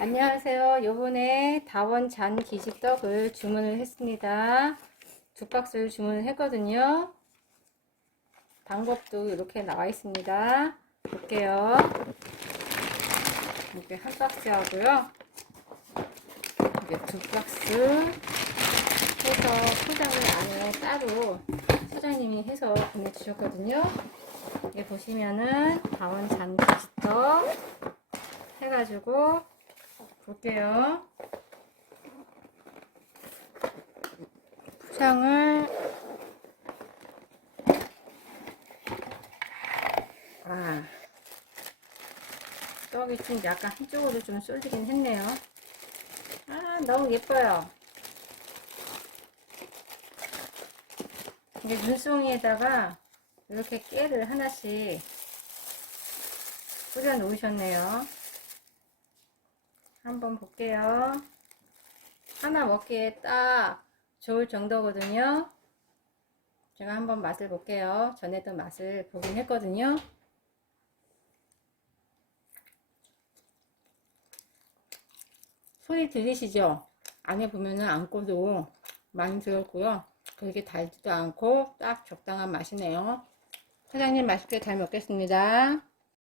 안녕하세요. 요번에 다원 잔 기집떡을 주문을 했습니다. 두 박스를 주문을 했거든요. 방법도 이렇게 나와 있습니다. 볼게요. 이게 한 박스 하고요. 이게 두 박스 해서 포장을 안에 따로 사장님이 해서 보내주셨거든요. 이게 보시면은 다원 잔 기집떡 해가지고 볼게요. 포장을 아 떡이 좀 약간 한쪽으로 좀 쏠리긴 했네요. 아 너무 예뻐요. 이게 눈송이에다가 이렇게 깨를 하나씩 뿌려 놓으셨네요. 한번 볼게요. 하나 먹기에 딱 좋을 정도거든요. 제가 한번 맛을 볼게요. 전에도 맛을 보긴 했거든요. 소리 들리시죠? 안에 보면은 안고도 많이 들었고요. 그렇게 달지도 않고 딱 적당한 맛이네요. 사장님 맛있게 잘 먹겠습니다.